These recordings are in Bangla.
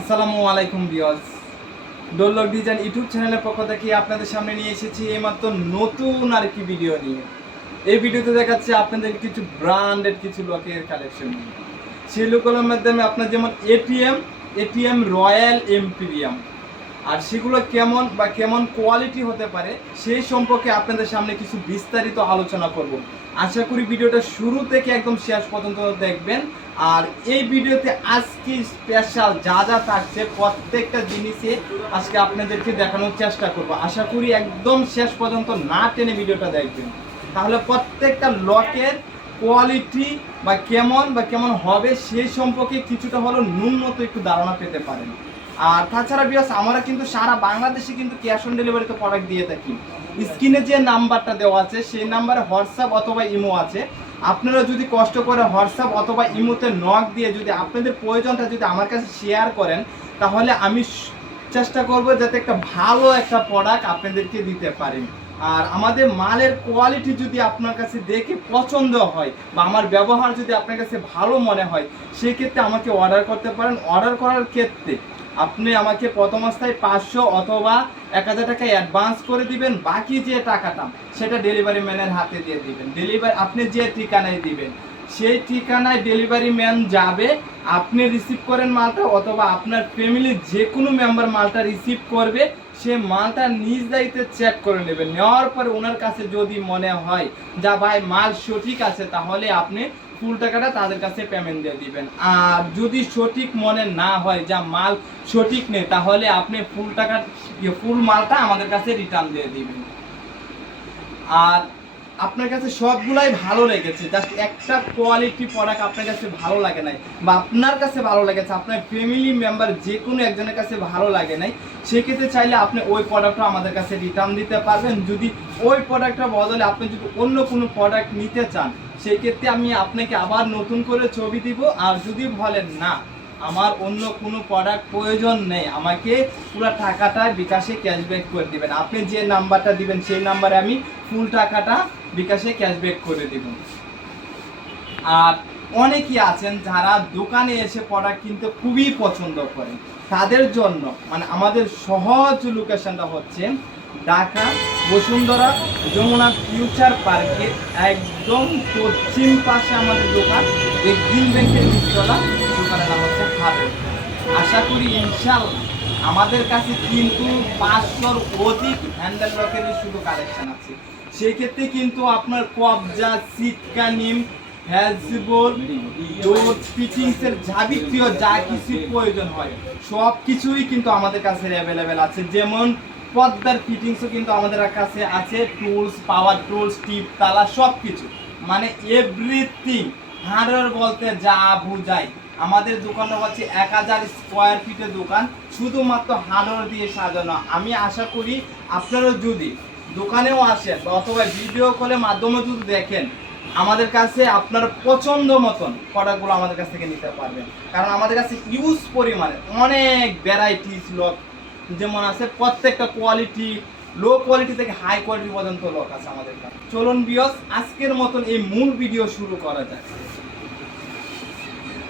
আসসালামু আলাইকুম বিয়স ডোল্লক ডিজাইন ইউটিউব চ্যানেলের পক্ষ থেকে আপনাদের সামনে নিয়ে এসেছি এইমাত্র নতুন আর কি ভিডিও নিয়ে। এই ভিডিওতে দেখাচ্ছে আপনাদের কিছু ব্র্যান্ডেড কিছু লকের কালেকশন নিয়ে। সেই লোকগুলোর মাধ্যমে আপনার যেমন এটিএম এটিএম রয়্যাল এমপিরিয়াম আর সেগুলো কেমন বা কেমন কোয়ালিটি হতে পারে, সেই সম্পর্কে আপনাদের সামনে কিছু বিস্তারিত আলোচনা করব। আশা করি ভিডিওটা শুরু থেকে একদম শেষ পর্যন্ত দেখবেন। আর এই ভিডিওতে আজকে স্পেশাল যা যা থাকছে প্রত্যেকটা জিনিসে আজকে আপনাদেরকে দেখানোর চেষ্টা করব। আশা করি একদম শেষ পর্যন্ত না টেনে ভিডিওটা দেখবেন। তাহলে প্রত্যেকটা লকের কোয়ালিটি বা কেমন বা কেমন হবে সেই সম্পর্কে কিছুটা হলেও ন্যূনতম একটু ধারণা পেতে পারেন। আর তাছাড়া বিয়াস আমরা কিন্তু সারা বাংলাদেশে কিন্তু ক্যাশ অন ডেলিভারিতে প্রোডাক্ট দিয়ে থাকি। স্ক্রিনে যে নাম্বারটা দেওয়া আছে, সেই নাম্বারে হোয়াটসঅ্যাপ অথবা ইমো আছে। আপনারা যদি কষ্ট করে হোয়াটসঅ্যাপ অথবা ইমোতে নক দিয়ে যদি আপনাদের প্রয়োজনটা যদি আমার কাছে শেয়ার করেন, তাহলে আমি চেষ্টা করব যাতে একটা ভালো একটা প্রোডাক্ট আপনাদেরকে দিতে পারি। আর আমাদের মালের কোয়ালিটি যদি আপনার কাছে দেখে পছন্দ হয় বা আমার ব্যবহার যদি আপনার কাছে ভালো মনে হয়, সেক্ষেত্রে আমাকে অর্ডার করতে পারেন। অর্ডার করার ক্ষেত্রে আপনি আমাকে প্রথম অবস্থায় পাঁচশো অথবা এক হাজার টাকা অ্যাডভান্স করে দিবেন, বাকি যে টাকাটা, সেটা ডেলিভারি ম্যানের হাতে দিয়ে দিবেন। ডেলিভারি আপনি যে ঠিকানায় দিবেন, সেই ঠিকানায় ডেলিভারি ম্যান যাবে, আপনি রিসিভ করেন মালটা অথবা আপনার ফ্যামিলির যে কোনো মেম্বার মালটা রিসিভ করবে, সে মালটা নিজ দায়িত্বে চেক করে নেবেন নেওয়ার পরে ওনার কাছে যদি মনে হয় যা, ভাই, মাল সঠিক আছে, তাহলে আপনি ফুল টাকাটা তাদের কাছে পেমেন্ট দিয়ে দিবেন। আর যদি সঠিক মনে না হয় যা মাল সঠিক নেই, তাহলে আপনি ফুল টাকা ফুল মালটা আমাদের কাছে রিটার্ন দিয়ে দিবেন। আর আপনার কাছে সবগুলাই ভালো লেগেছে জাস্ট একটা কোয়ালিটি প্রোডাক্ট আপনার কাছে ভালো লাগে নাই, বা আপনার কাছে ভালো লেগেছে, আপনার ফ্যামিলি মেম্বার যে কোনো একজনের কাছে ভালো লাগে নাই, সেক্ষেত্রে চাইলে আপনি ওই প্রোডাক্টটা আমাদের কাছে রিটার্ন দিতে পারবেন। যদি ওই প্রোডাক্টটা বদলে আপনি যদি অন্য কোনো প্রোডাক্ট নিতে চান সেই ক্ষেত্রে আমি আপনাকে আবার নতুন করে ছবি দিব, আর যদি বলেন না, আমার অন্য কোনো প্রোডাক্ট প্রয়োজন নেই, আমাকে পুরো টাকাটা বিকাশে ক্যাশব্যাক করে দিবেন। আপনি যে নাম্বারটা দিবেন, সেই নাম্বারে আমি ফুল টাকাটা বিকাশে ক্যাশব্যাক করে দিব। আর অনেকেই আছেন যারা দোকানে এসে প্রোডাক্ট কিনতে খুবই পছন্দ করেন। তাদের জন্য মানে আমাদের সহজ লোকেশনটা হচ্ছে ঢাকা বসুন্ধরা যমুনা ফিউচার পার্কে একদম পশ্চিম পাশে আমাদের দোকান। এক্সিম ব্যাংকের নিচতলা দোকানের নাম হচ্ছে হাবে আশা করি ইনশাল্লাহ আমাদের কাছে কিন্তু পাঁচশোর অধিক হ্যান্ডেল লকেরই শুধু কালেকশন আছে। সেক্ষেত্রে কিন্তু আপনার কবজা ডোর ফিটিংসের যাবতীয় যা কিছু প্রয়োজন হয় সব কিছুই কিন্তু আমাদের কাছে অ্যাভেলেবেল আছে। যেমন পদ্মার ফিটিংসও কিন্তু আমাদের কাছে আছে টুলস পাওয়ার টুলস টিপ, তালা সব কিছু মানে এভরিথিং হার্ডওয়্যার বলতে যা বুঝাই আমাদের দোকানটা হচ্ছে এক হাজার স্কোয়ার ফিটের দোকান, শুধুমাত্র হার্ডওয়্যার দিয়ে সাজানো। আমি আশা করি আপনারা যদি দোকানেও আসেন অথবা ভিডিও কলের মাধ্যমে যদি দেখেন, আমাদের কাছে আপনার পছন্দ মতন প্রোডাক্টগুলো আমাদের কাছ থেকে নিতে পারবেন। কারণ আমাদের কাছে ইউজ পরিমাণে, অনেক ভ্যারাইটিস লক যেমন আছে প্রত্যেকটা কোয়ালিটি লো কোয়ালিটি থেকে হাই কোয়ালিটি পর্যন্ত লক আছে আমাদের চলুন বিয়স আজকের মতন এই মূল ভিডিও শুরু করা যায়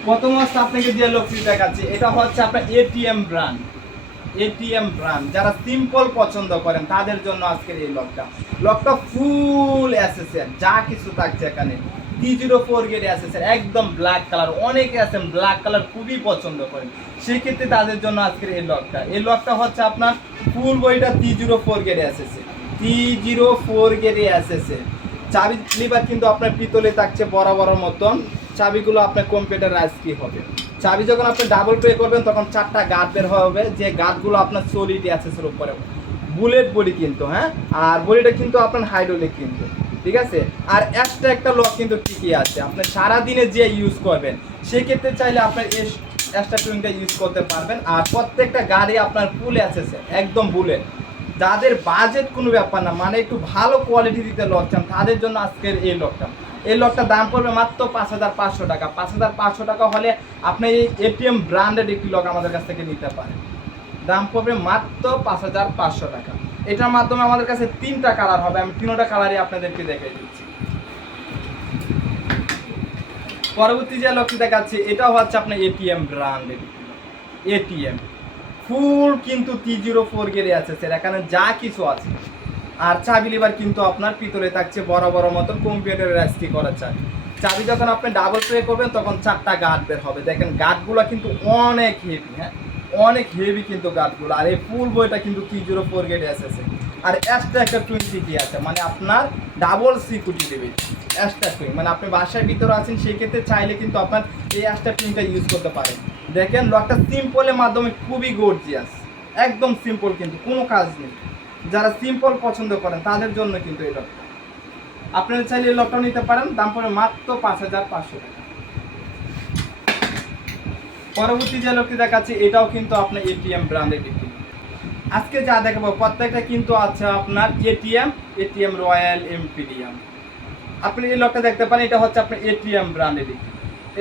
প্রথম হচ্ছে আপনাকে যে লোকটি দেখাচ্ছি, এটা হচ্ছে আপনার এটিএম ব্র্যান্ড এটিএম ব্র্যান্ড যারা সিম্পল পছন্দ করেন, তাদের জন্য আজকের এই লকটা লকটা ফুল অ্যাসেসের যা কিছু থাকছে এখানে। টি জিরো ফোর গেট অ্যাসেসের একদম ব্ল্যাক কালার অনেকে আছেন ব্ল্যাক কালার খুবই পছন্দ করেন সেই ক্ষেত্রে তাদের জন্য আজকের এই লকটা এই লকটা হচ্ছে আপনার ফুল বইটা টি জিরো ফোর গেট অ্যাসেসে টি জিরো ফোর গেটে অ্যাসেসে চাবি লিভার কিন্তু আপনার পিতলে থাকছে বড় মতন। চাবিগুলো আপনার কম্পিউটার কি হবে। চাবি যখন আপনি ডাবল প্লে করবেন, তখন চারটা গার্ড বের হবে। যে গার্ডগুলো আপনার সলিড অ্যাসেসের উপরে। বুলেট বডি কিন্তু হ্যাঁ? আর বডিটা কিন্তু আপনার হাইড্রোলিক কিন্তু। ঠিক আছে? আর একটা একটা লক কিন্তু ঠিকই আছে। আপনি সারাদিনে যে ইউজ করবেন, সেক্ষেত্রে চাইলে আপনার এক্সট্রা টুইংটা ইউজ করতে পারবেন। আর প্রত্যেকটা গাড়ি আপনার ফুল অ্যাসেসে একদম বুলেট যাদের বাজেট কোনো ব্যাপার না মানে একটু ভালো কোয়ালিটি দিতে লক চান, তাদের জন্য আজকের এই লকটা এই লকটার দাম পড়বে মাত্র পাঁচ হাজার পাঁচশো টাকা। পাঁচ হাজার পাঁচশো টাকা হলে আপনি এই এটিএম ব্র্যান্ডেড একটি লক আমাদের কাছ থেকে নিতে পারেন। দাম পড়বে মাত্র পাঁচ হাজার পাঁচশো টাকা। এটার মাধ্যমে আমাদের কাছে তিনটা কালার হবে। আমি তিনটা কালারই আপনাদেরকে দেখাই দিচ্ছি। পরবর্তী যে লকটি দেখাচ্ছি, এটাও হচ্ছে আপনার এটিএম ব্র্যান্ডের এটিএম ফুল কিন্তু টি জিরো ফোর গেড়ে আছে স্যার এখানে যা কিছু আছে। আর চাবি লিভার কিন্তু আপনার পিতলে থাকছে বড় বড় মতন কম্পিউটারের আজকে করা চাবি। চাবি যখন আপনি ডাবল প্লে করবেন, তখন চারটা গার্ড বের হবে। দেখেন গার্ডগুলো কিন্তু অনেক হেভি হ্যাঁ? অনেক হেভি কিন্তু গার্ডগুলো আর এই ফুল বইটা কিন্তু টি জিরো ফোর গেটে এসেছে আর এক্সট্রা একটা টোয়েন্টি কি আছে মানে আপনার ডাবল সিকিউরিটি দেবে। এক্সট্রা টুইন মানে আপনি বাসার ভিতরে আছেন সেই ক্ষেত্রে চাইলে কিন্তু আপনার এই এক্সট্রা টুইনটা ইউজ করতে পারেন। দেখেন, লকটা সিম্পলের মাধ্যমে খুবই গর্জিয়াস একদম সিম্পল কিন্তু, কোনো কাজ নেই। যারা সিম্পল পছন্দ করেন, তাদের জন্য কিন্তু এই লকটা। আপনারা চাইলে এই লকটা নিতে পারেন, দাম পড়ে মাত্র পাঁচ হাজার পাঁচশো টাকা। পরবর্তী যে লোকটি দেখাচ্ছে, এটাও কিন্তু আপনার এটিএম ব্র্যান্ডের বিক্রি আজকে যা দেখাবো, প্রত্যেকটা কিন্তু আছে আপনার এটিএম এটিএম রয়্যাল এমপিডিএম আপনি এই লকটা দেখতে পারেন, এটা হচ্ছে আপনার এটিএম ব্র্যান্ডের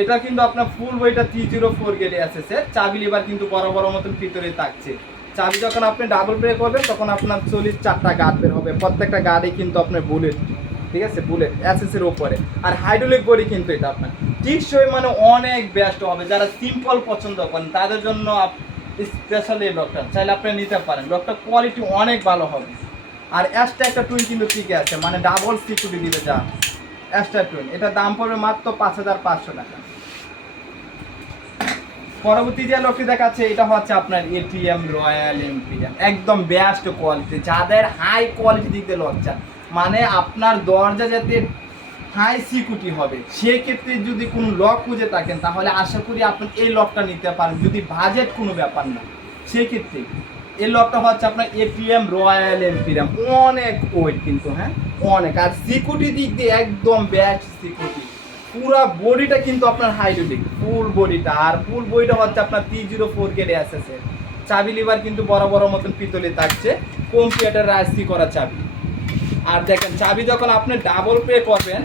এটা কিন্তু আপনার ফুল বইটা থ্রি জিরো ফোর গেটে স্যার চাবি লিভার কিন্তু বড় বড় মতন ভিতরে থাকছে। চাবি যখন আপনি ডাবল প্লে করবেন, তখন আপনার চল্লিশ চারটা গার্ড বের হবে। প্রত্যেকটা গার্ডে কিন্তু আপনার বুলেট ঠিক আছে? বুলেট এর উপরে। আর হাইড্রোলিক বডি কিন্তু এটা আপনার। টিকসই মানে অনেক বেস্ট হবে। যারা সিম্পল পছন্দ করেন, তাদের জন্য স্পেশালি লকটা চাইলে আপনি নিতে পারেন। লকটা কোয়ালিটি অনেক ভালো হবে। আর এক্সট্রা একটা টুইন কিন্তু ঠিকই আছে। মানে ডাবল সিকিউরিটি দিবে যা। এক্সট্রা টুইন এটা দাম পড়বে মাত্র পাঁচ হাজার পাঁচশো টাকা। পরবর্তী যে লোকটি দেখাচ্ছে, এটা হচ্ছে আপনার এটিএম রয়্যাল এমপিএম একদম বেস্ট কোয়ালিটি যাদের হাই কোয়ালিটি দিক দিয়ে চান মানে আপনার দরজা যাতে হাই সিকিউরিটি হবে, সেক্ষেত্রে যদি কোনো লক খুঁজে থাকেন, তাহলে আশা করি আপনি এই লকটা নিতে পারেন। যদি বাজেট কোনো ব্যাপার না, সেক্ষেত্রে এই লকটা হচ্ছে আপনার এটিএম রয়্যাল এমপিএম অনেক ওয়েট কিন্তু হ্যাঁ? অনেক। আর সিকিউরিটি দিক দিয়ে একদম বেস্ট সিকিউরিটি। পুরা বডিটা কিন্তু আপনার হাইড্রোলিক ফুল বডিটা আর ফুল বডিটা হচ্ছে আপনার থ্রি জিরো ফোর গেটে এসেছে চাবি লিভার কিন্তু বড় বড় মতন পিতলে থাকছে। কম্পিউটার রাজসি করা চাবি। আর দেখেন, চাবি যখন আপনি ডাবল পে করবেন,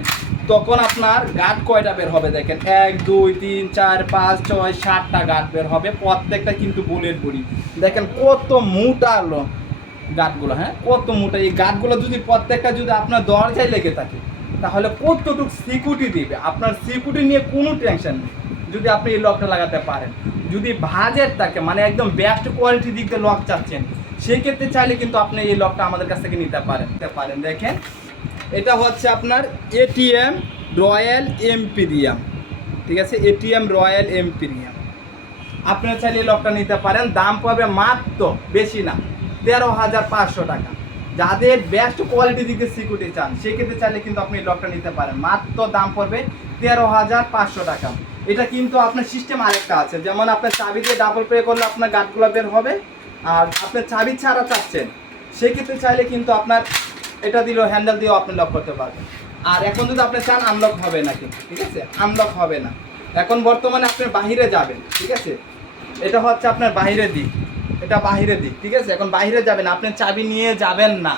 তখন আপনার গার্ড কয়টা বের হবে দেখেন? এক, দুই, তিন, চার, পাঁচ, ছয়, সাতটা গার্ড বের হবে, প্রত্যেকটা কিন্তু বুলেট বডি। দেখেন, কত মোটা গার্ডগুলো হ্যাঁ? কত মোটা। এই গার্ডগুলো যদি প্রত্যেকটা যদি আপনার দরজায় লেগে থাকে, তাহলে কতটুকু সিকিউরিটি দিবে? আপনার সিকিউরিটি নিয়ে কোনো টেনশন নেই, যদি আপনি এই লকটা লাগাতে পারেন। যদি ভাজের থাকে মানে একদম বেস্ট কোয়ালিটি দিক দিয়ে লক চাচ্ছেন সেই ক্ষেত্রে চাইলে কিন্তু আপনি এই লকটা আমাদের কাছ থেকে নিতে পারেন। নিতে পারেন, দেখেন। এটা হচ্ছে আপনার এটিএম রয়্যাল এমপিরিয়াম ঠিক আছে? এটিএম রয়্যাল এমপিরিয়াম আপনারা চাইলে এই লকটা নিতে পারেন। দাম পাবে মাত্র বেশি না, তেরো হাজার পাঁচশো টাকা। যাদের বেস্ট কোয়ালিটি দিকে সিকিউরিটি চান সেক্ষেত্রে চাইলে কিন্তু আপনি এই লকটা নিতে পারেন। মাত্র দাম পড়বে তেরো হাজার পাঁচশো টাকা। এটা কিন্তু আপনার সিস্টেম আরেকটা আছে। যেমন আপনার চাবি দিয়ে ডাবল পে করলে আপনার গার্ডগুলো বের হবে। আর আপনার চাবি ছাড়া চাচ্ছেন, সেক্ষেত্রে চাইলে কিন্তু আপনার এটা দিলেও হ্যান্ডেল দিয়েও আপনি লক করতে পারবেন। আর এখন যদি আপনি চান আনলক হবে না কিন্তু, ঠিক আছে? আনলক হবে না। এখন বর্তমানে আপনি বাহিরে যাবেন, ঠিক আছে? এটা হচ্ছে আপনার বাহিরের দিক। এটা বাহিরের দিক, ঠিক আছে? এখন বাইরে যাবেন, আপনি চাবি নিয়ে যাবেন না।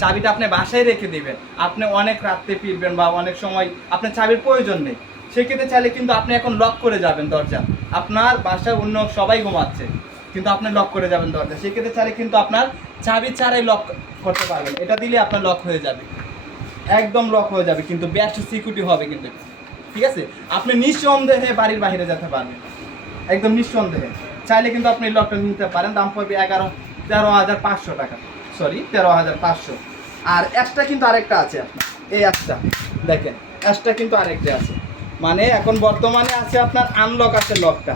চাবিটা আপনি বাসায় রেখে দিবেন। আপনি অনেক রাত্রে ফিরবেন বা অনেক সময় আপনার চাবির প্রয়োজন নেই। সেক্ষেত্রে চাইলে কিন্তু আপনি এখন লক করে যাবেন দরজা। আপনার বাসায় অন্য সবাই ঘুমাচ্ছে। কিন্তু আপনি লক করে যাবেন দরজা সেক্ষেত্রে চাইলে কিন্তু আপনার চাবি ছাড়াই লক করতে পারবেন। এটা দিলে আপনার লক হয়ে যাবে। একদম লক হয়ে যাবে, কিন্তু বেস্ট সিকিউরিটি হবে কিন্তু ঠিক আছে? আপনি নিঃসন্দেহে বাড়ির বাইরে যেতে পারবেন। একদম নিঃসন্দেহে। চাইলে কিন্তু আপনি লকটা নিতে পারেন। দাম পড়বে এগারো, তেরো হাজার পাঁচশো টাকা। সরি তেরো হাজার পাঁচশো। আর এক্সট্রা কিন্তু আরেকটা আছে আপনার। এই এক্সট্রা দেখেন এক্সট্রা কিন্তু আরেকটা আছে। মানে এখন বর্তমানে আছে আপনার আনলক আছে লকটা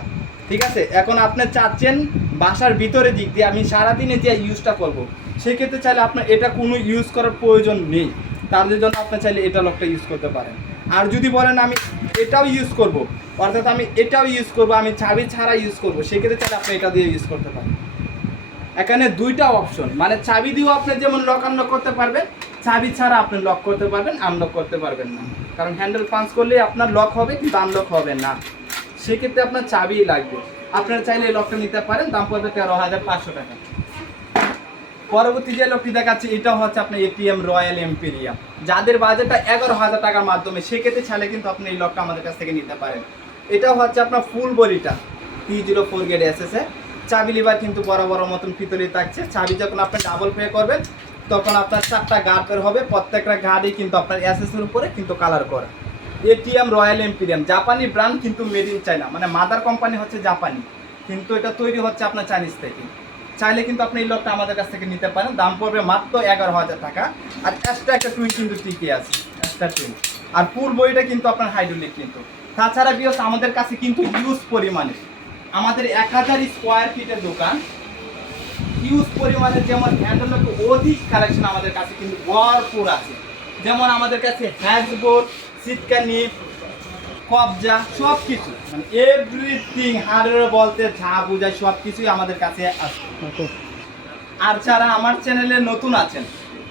ঠিক আছে? এখন আপনি চাচ্ছেন বাসার ভিতরে দিক দিয়ে আমি সারাদিনে যে ইউজটা করব, সেক্ষেত্রে চাইলে আপনার এটা কোনো ইউজ করার প্রয়োজন নেই। তাদের জন্য আপনি চাইলে এটা লকটা ইউজ করতে পারেন। আর যদি বলেন আমি এটাও ইউজ করব, অর্থাৎ আমি এটাও ইউজ করব, আমি চাবি ছাড়া ইউজ করব, সেক্ষেত্রে চাইলে আপনি এটা দিয়ে ইউজ করতে পারেন। এখানে দুইটা অপশন মানে চাবি দিয়েও আপনি যেমন লক আনলক করতে পারবেন, চাবি ছাড়া আপনি লক করতে পারবেন আনলক করতে পারবেন না। কারণ হ্যান্ডেল পাঞ্চ করলে আপনার লক হবে, কিন্তু আনলক হবে না। সেক্ষেত্রে আপনার চাবি লাগবে। আপনারা চাইলে এই লকটা নিতে পারেন, দাম পড়বে তেরো হাজার পাঁচশো টাকা। পরবর্তী যে লোকটি দেখাচ্ছে, এটা হচ্ছে আপনার এটিএম রয়্যাল এম্পেরিয়াম যাদের বাজেটটা এগারো হাজার টাকার মাধ্যমে, সেক্ষেত্রে চাইলে কিন্তু আপনি এই লকটা আমাদের কাছ থেকে নিতে পারেন। এটা হচ্ছে আপনার ফুল বডিটা টি জিরো ফোর গেট এসেছে চাবি লিভার কিন্তু বড় বড় মতন ভিতরে থাকছে। চাবি যখন আপনি ডাবল পে করবেন, তখন আপনার চারটা গার্ড হবে। প্রত্যেকটা গার্ডই কিন্তু আপনার এসএসের উপরে কিন্তু কালার করা। এটিএম রয়্যাল এম্পিরিয়াম জাপানি ব্র্যান্ড কিন্তু মেড ইন চায়না মানে মাদার কোম্পানি হচ্ছে জাপানি কিন্তু এটা তৈরি হচ্ছে আপনার চাইনিজ থেকে। চাইলে কিন্তু আপনি এই লকটা আমাদের কাছ থেকে নিতে পারেন, দাম পড়বে মাত্র এগারো হাজার টাকা। আর এক্সট্রা একটা টুইন কিন্তু টিকে আছে এক্সট্রা টুইন আর ফুল বইটা কিন্তু আপনার হাইড্রোলিক কিন্তু। তাছাড়া বিয়স আমাদের কাছে কিন্তু ইউজ পরিমাণে। আমাদের এক হাজার স্কোয়ার ফিটের দোকান। ইউজ পরিমাণে যেমন হ্যান্ডেলের অধিক কালেকশন আমাদের কাছে কিন্তু ভরপুর আছে। যেমন আমাদের কাছে হ্যাজবোর্ড সিটকানি কবজা সব কিছু মানে এভরিথিং হার্ডওয়্যার বলতে যা বোঝায় সব কিছুই আমাদের কাছে আছে। আর যারা আমার চ্যানেলে নতুন আছেন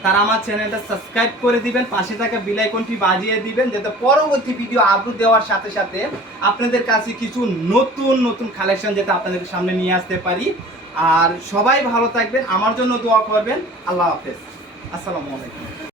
তারা আমার চ্যানেলটা সাবস্ক্রাইব করে দিবেন পাশে থাকা বেল আইকনটি বাজিয়ে দিবেন যাতে পরবর্তী ভিডিও আপলোড দেওয়ার সাথে সাথে আপনাদের কাছে কিছু নতুন নতুন কালেকশন যাতে আপনাদের সামনে নিয়ে আসতে পারি। আর সবাই ভালো থাকবেন আমার জন্য দোয়া করবেন। আল্লাহ হাফেজ। আসসালামু আলাইকুম।